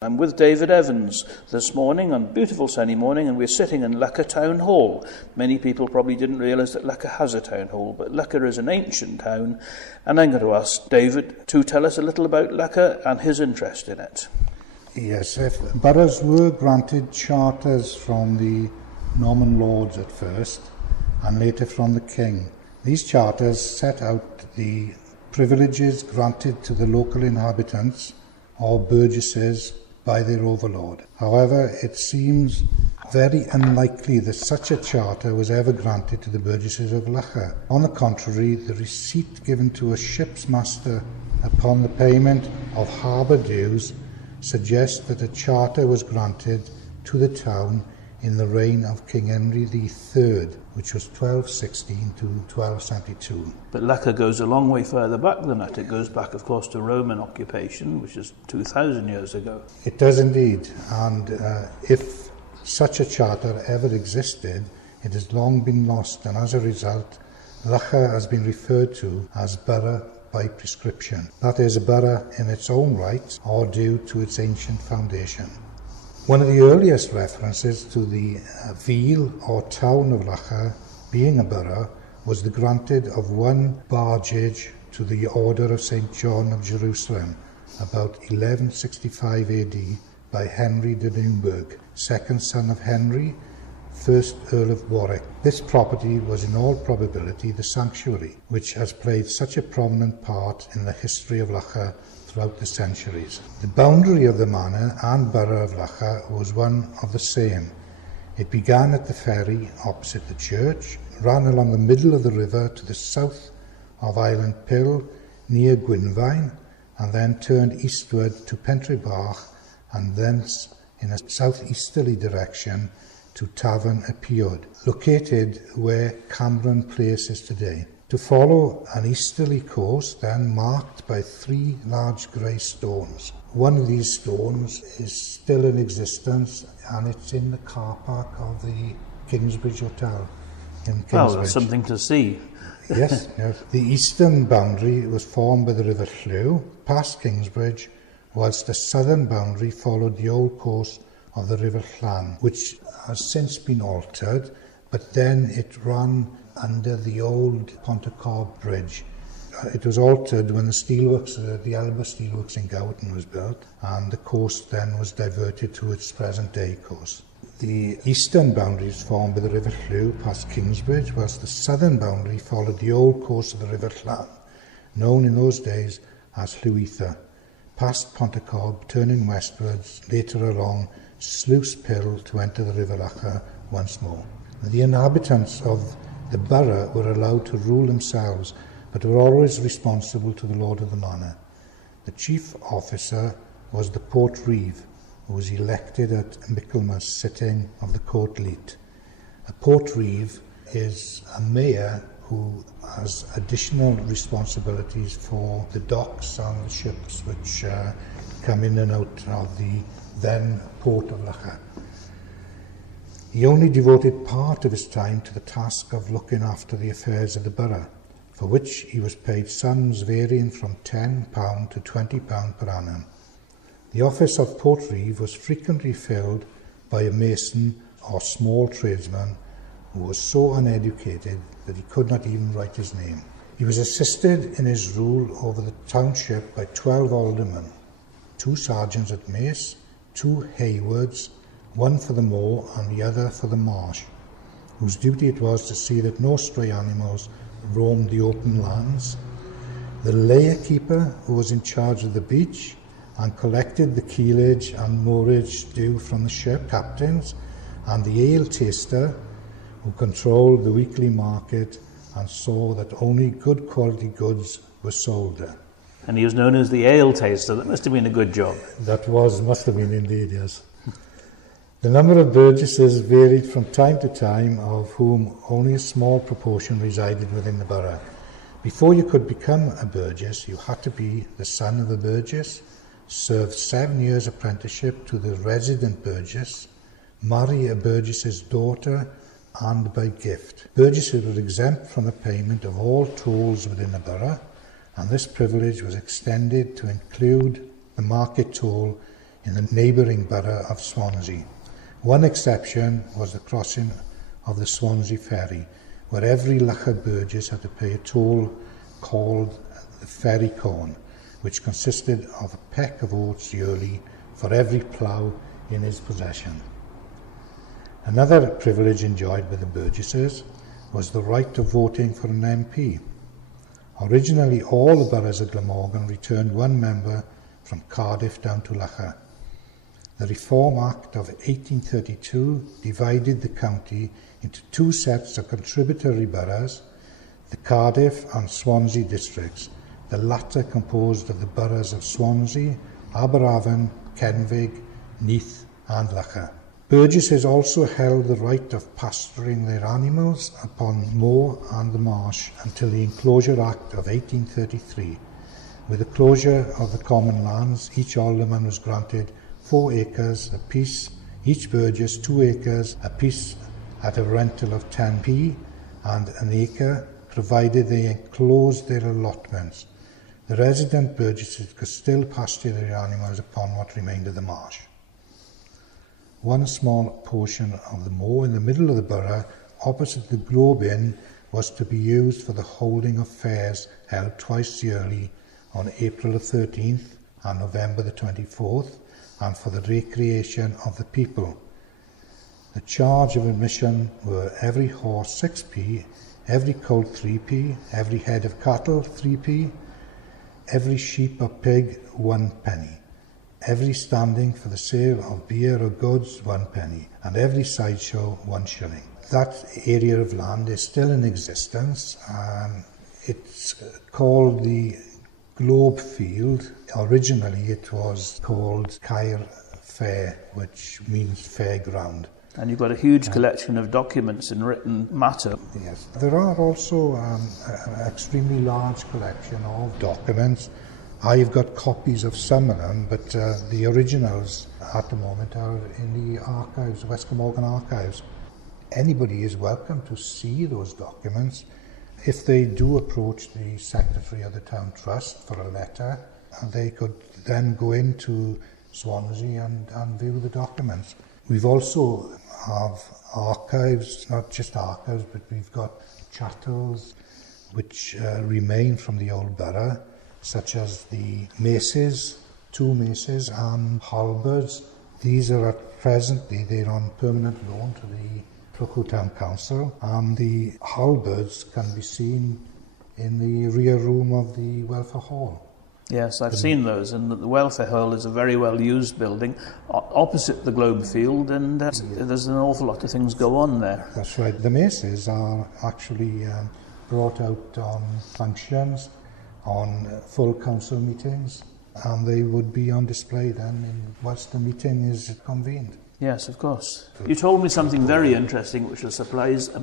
I'm with David Evans this morning, on a beautiful sunny morning, and we're sitting in Loughor Town Hall. Many people probably didn't realise that Loughor has a town hall, but Loughor is an ancient town, and I'm going to ask David to tell us a little about Loughor and his interest in it. Yes, boroughs were granted charters from the Norman lords at first, and later from the king. These charters set out the privileges granted to the local inhabitants or burgesses by their overlord. However, it seems very unlikely that such a charter was ever granted to the burgesses of Loughor. On the contrary, the receipt given to a ship's master upon the payment of harbour dues suggests that a charter was granted to the town in the reign of King Henry III, which was 1216 to 1272. But Loughor goes a long way further back than that. It goes back, of course, to Roman occupation, which is 2,000 years ago. It does indeed, and if such a charter ever existed, it has long been lost, and as a result, Loughor has been referred to as borough by prescription. That is, a borough in its own right or due to its ancient foundation. One of the earliest references to the Ville or town of Loughor being a borough was the granted of one bargeage to the Order of St. John of Jerusalem about 1165 AD by Henry de Newburgh, second son of Henry, 1st Earl of Warwick. This property was in all probability the sanctuary, which has played such a prominent part in the history of Loughor throughout the centuries. The boundary of the manor and borough of Loughor was one of the same. It began at the ferry opposite the church, ran along the middle of the river to the south of Island Pill near Gwynfaine, and then turned eastward to Pentrybach, and thence in a southeasterly direction to Tafon y Piod, located where Cameron Place is today, to follow an easterly course then marked by 3 large grey stones. One of these stones is still in existence, and it's in the car park of the Kingsbridge Hotel in Kingsbridge. Well, that's something to see. Yes, yes. The eastern boundary was formed by the River Llew, past Kingsbridge, whilst the southern boundary followed the old course of the River Llan, which has since been altered, but then it ran under the old Pontycob Bridge. It was altered when the steelworks, the Elba Steelworks in Gowerton was built, and the course then was diverted to its present-day course. The eastern boundary is formed by the River Llew past Kingsbridge, whilst the southern boundary followed the old course of the River Llan, known in those days as Llwytha, past Pontycob, turning westwards, later along Sluice Pill to enter the River Loughor once more. The inhabitants of the borough were allowed to rule themselves, but were always responsible to the lord of the manor. The chief officer was the Port Reeve, who was elected at Michaelmas sitting of the Court Leet. A Port Reeve is a mayor who has additional responsibilities for the docks and the ships which come in and out of the then port of Loughor. He only devoted part of his time to the task of looking after the affairs of the borough, for which he was paid sums varying from £10 to £20 per annum. The office of Port Reeve was frequently filled by a mason or small tradesman who was so uneducated that he could not even write his name. He was assisted in his rule over the township by 12 aldermen, 2 sergeants at mace, 2 haywards, one for the moor and the other for the marsh, whose duty it was to see that no stray animals roamed the open lands, the layer keeper, who was in charge of the beach and collected the keelage and moorage due from the ship captains, and the ale taster, who controlled the weekly market and saw that only good quality goods were sold there. And he was known as the ale taster. That must have been a good job. Must have been indeed, yes. The number of burgesses varied from time to time, of whom only a small proportion resided within the borough. Before you could become a burgess, you had to be the son of a burgess, serve 7 years apprenticeship to the resident burgess, marry a burgess's daughter, and by gift. Burgesses were exempt from the payment of all tolls within the borough, and this privilege was extended to include the market toll in the neighbouring borough of Swansea. One exception was the crossing of the Swansea ferry, where every Loughor burgess had to pay a toll called the ferry corn, which consisted of a peck of oats yearly for every plough in his possession. Another privilege enjoyed by the burgesses was the right of voting for an MP. Originally, all the boroughs of Glamorgan returned one member from Cardiff down to Loughor. The Reform Act of 1832 divided the county into two sets of contributory boroughs, the Cardiff and Swansea districts, the latter composed of the boroughs of Swansea, Aberavon, Kenfig, Neath and Loughor. Burgesses also held the right of pasturing their animals upon moor and the marsh until the Enclosure Act of 1833. With the closure of the common lands, each alderman was granted 4 acres apiece, each burgess 2 acres apiece at a rental of 10p and an acre, provided they enclosed their allotments. The resident burgesses could still pasture their animals upon what remained of the marsh. One small portion of the moor in the middle of the borough, opposite the Globe Inn, was to be used for the holding of fairs held twice yearly on April the 13th and November the 24th, and for the recreation of the people. The charge of admission were every horse 6p, every colt 3p, every head of cattle 3p, every sheep or pig 1 penny. Every standing for the sale of beer or goods 1 penny, and every sideshow 1 shilling. That area of land is still in existence. It's called the Globe Field. Originally it was called Caer Fair, which means fairground. And you've got a huge collection of documents in written matter. Yes. There are also an extremely large collection of documents. I've got copies of some of them, but the originals at the moment are in the archives, West Glamorgan archives. Anybody is welcome to see those documents. If they do approach the Secretary of the Town Trust for a letter, they could then go into Swansea and view the documents. We've also have archives, not just archives, but we've got chattels which remain from the old borough, such as the maces, 2 maces and halberds. These are presently, they're on permanent loan to the Loughor Town Council, and the halberds can be seen in the rear room of the Welfare Hall. Yes, I've seen those, and the Welfare Hall is a very well-used building opposite the Globe Field, and there's an awful lot of things go on there. That's right. The maces are actually brought out on functions, on full council meetings, and they would be on display then whilst the meeting is convened. Yes, of course. You told me something very interesting which will surprise a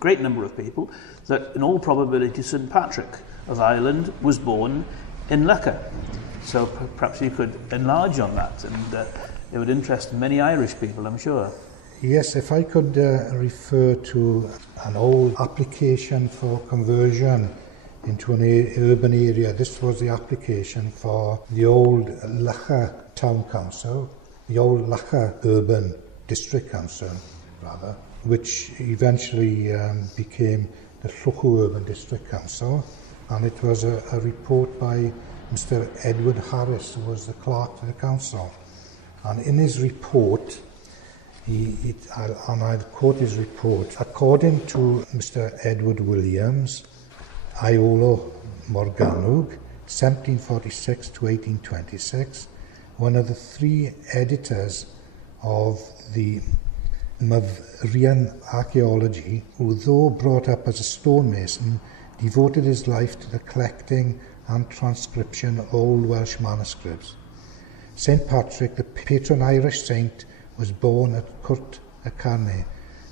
great number of people, that in all probability St Patrick of Ireland was born in Loughor. So perhaps you could enlarge on that, and it would interest many Irish people, I'm sure. Yes, if I could refer to an old application for conversion into an urban area. This was the application for the old Loughor Town Council, the old Loughor Urban District Council, rather, which eventually became the Loughor Urban District Council. And it was a report by Mr. Edward Harris, who was the clerk to the council. And in his report, I'll quote his report, according to Mr. Edward Williams, Iolo Morganwg, 1746 to 1826, one of the 3 editors of the Mavrian archaeology, who, though brought up as a stonemason, devoted his life to the collecting and transcription of old Welsh manuscripts. St Patrick, the patron Irish saint, was born at Cwrt y Carnau,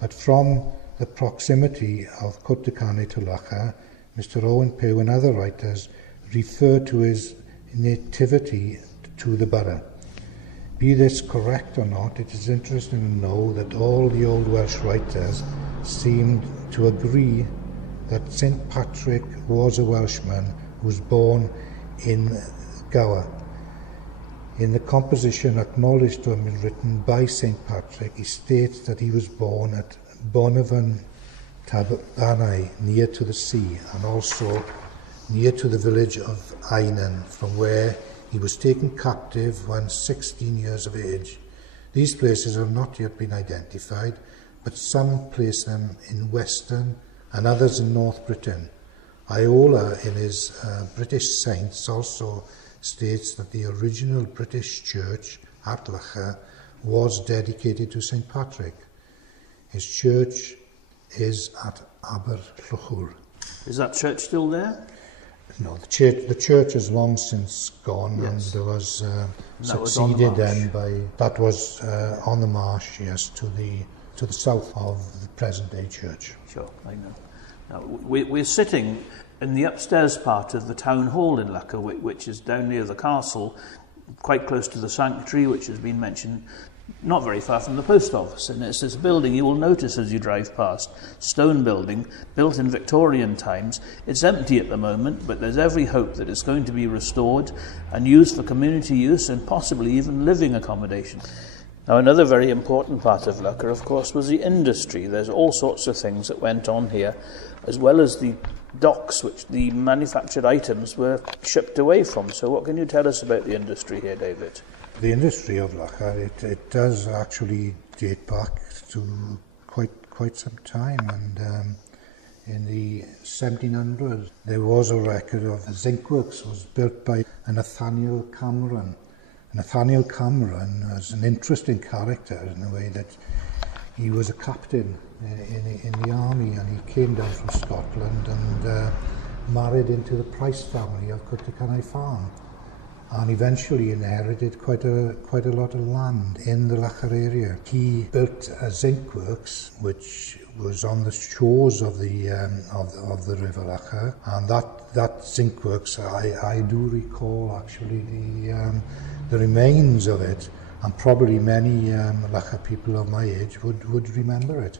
but from the proximity of Cwrt y Carnau to Loughor, Mr. Owen Pugh and other writers refer to his nativity to the borough. Be this correct or not, it is interesting to know that all the old Welsh writers seemed to agree that St Patrick was a Welshman who was born in Gower. In the composition acknowledged to have been written by St. Patrick, he states that he was born at Bonavon Tabanai, near to the sea, and also near to the village of Einan, from where he was taken captive when 16 years of age. These places have not yet been identified, but some place them in Western and others in North Britain. Iola, in his British Saints, also states that the original British church at Loughor was dedicated to St. Patrick. His church is at Aberllwch. Is that church still there? No, the church has long since gone, yes. And there was succeeded then by that was on the marsh, yes, to the south of the present-day church. Sure, I know. Now we're sitting in the upstairs part of the town hall in Loughor, which is down near the castle, quite close to the sanctuary, which has been mentioned, not very far from the post office. And it's this building you will notice as you drive past, stone building, built in Victorian times. It's empty at the moment, but there's every hope that it's going to be restored and used for community use and possibly even living accommodation. Now, another very important part of Loughor, of course, was the industry. There's all sorts of things that went on here, as well as the docks which the manufactured items were shipped away from. So what can you tell us about the industry here, David? The industry of Loughor, it does actually date back to quite some time, and in the 1700s there was a record of the zinc works was built by Nathaniel Cameron. Nathaniel Cameron was an interesting character in the way that he was a captain in the army, and he came down from Scotland and married into the Price family of Cwtacannau Farm, and eventually inherited quite a lot of land in the Loughor area. He built a zinc works which was on the shores of the River Loughor, and that zinc works I do recall actually the remains of it, and probably many Loughor people of my age would remember it.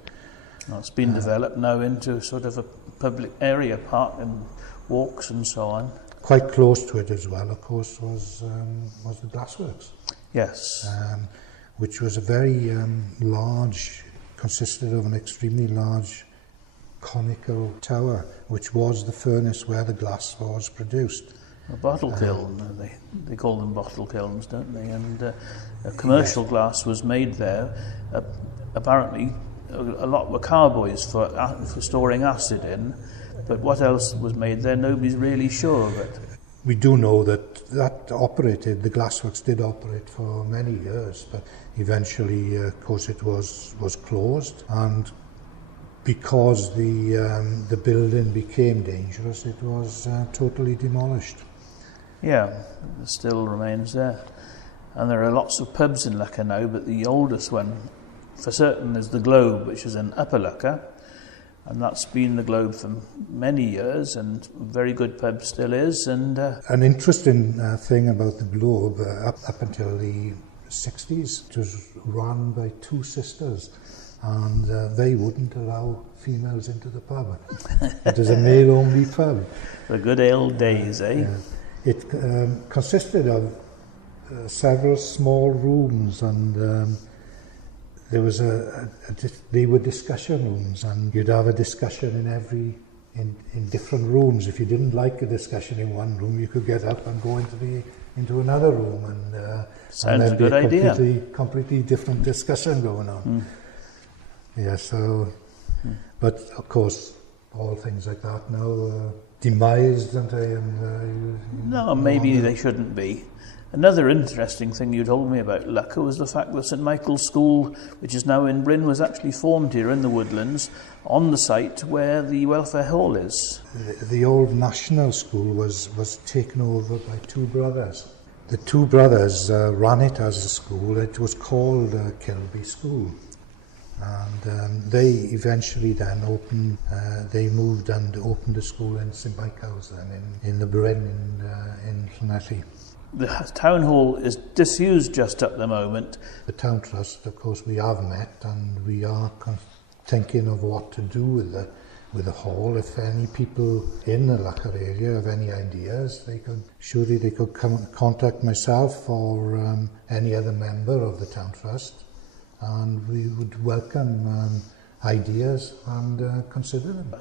Well, it's been developed now into sort of a public area, park and walks and so on. Quite close to it as well, of course, was the glassworks. Yes. Which was a very large, consisted of an extremely large conical tower, which was the furnace where the glass was produced. A bottle kiln, they call them bottle kilns, don't they? And a commercial glass was made there. Apparently, a lot were carboys for storing acid in. But what else was made there, nobody's really sure of it. We do know that operated, the glassworks did operate for many years, but eventually, of course, it was closed, and because the building became dangerous, it was totally demolished. Yeah, it still remains there. And there are lots of pubs in Loughor now, but the oldest one, for certain, is the Globe, which is in Upper Loughor. And that's been the Globe for many years, and very good pub still is. And an interesting thing about the Globe, up until the 60s, it was run by two sisters, and they wouldn't allow females into the pub. It was a male-only pub. The good old days, eh? Yeah. It consisted of several small rooms, and there was they were discussion rooms, and you'd have a discussion in different rooms. If you didn't like a discussion in one room, you could get up and go into another room, and sounds a good idea. Completely different discussion going on. Yeah, so, but of course, all things like that now demised, aren't they? And no, maybe they shouldn't be. Another interesting thing you told me about Loughor was the fact that St Michael's School, which is now in Bryn, was actually formed here in the woodlands on the site where the welfare hall is. The old national school was taken over by two brothers. The two brothers ran it as a school. It was called Kilby School. And they eventually then opened, they moved and opened a school in St Michael's then in the Bryn in Llanelli. The town hall is disused just at the moment. The town trust, of course, we have met, and we are thinking of what to do with with the hall. If any people in the Loughor area have any ideas, they could contact myself or any other member of the Town Trust, and we would welcome ideas and consider them.